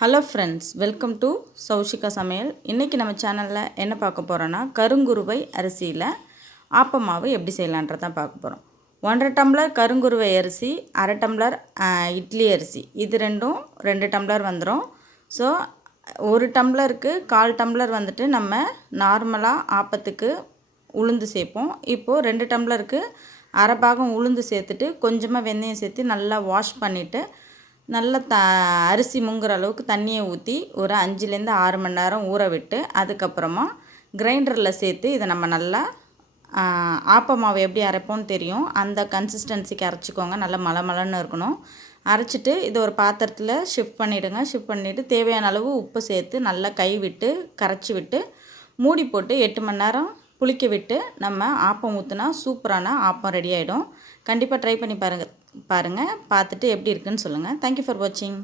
Hello friends, welcome to Saushika சமையல். இன்றைக்கி நம்ம சேனலில் என்ன பார்க்க போகிறோன்னா, கருங்குருவை அரிசியில் ஆப்பமாவு எப்படி செய்யலான்றதான் பார்க்க போகிறோம். 1.5 டம்ளர் கருங்குருவை அரிசி, 1/2 டம்ளர் இட்லி அரிசி, இது ரெண்டும் 2 டம்ளர் வந்துடும். ஸோ 1 டம்ளருக்கு 1/4 டம்ளர் வந்துட்டு நம்ம நார்மலாக ஆப்பத்துக்கு உளுந்து சேர்ப்போம். இப்போது 2 டம்ளருக்கு அரை பாகம் உளுந்து சேர்த்துட்டு கொஞ்சமாக வெந்தயம் சேர்த்து நல்லா வாஷ் பண்ணிவிட்டு நல்லா அரிசி முங்குற அளவுக்கு தண்ணியை ஊற்றி ஒரு 5லேருந்து 6 மணி நேரம் ஊற விட்டு அதுக்கப்புறமா கிரைண்டரில் சேர்த்து இதை நம்ம நல்லா ஆப்பமாவு எப்படி அரைப்போம்னு தெரியும், அந்த கன்சிஸ்டன்சிக்கு அரைச்சிக்கோங்க. நல்லா மலமலன்னு இருக்கணும். அரைச்சிட்டு இதை ஒரு பாத்திரத்தில் ஷிஃப்ட் பண்ணிவிடுங்க. ஷிஃப்ட் பண்ணிவிட்டு தேவையான அளவு உப்பு சேர்த்து நல்லா கை விட்டு கரைச்சி விட்டு மூடி போட்டு 8 மணி நேரம் புளிக்க விட்டு நம்ம ஆப்பம் ஊற்றினா சூப்பரான ஆப்பம் ரெடி ஆகிடும். கண்டிப்பாக ட்ரை பண்ணி பாருங்கள். பார்த்துட்டு எப்படி இருக்குன்னு சொல்லுங்கள். தேங்க்யூ ஃபார் வாட்சிங்.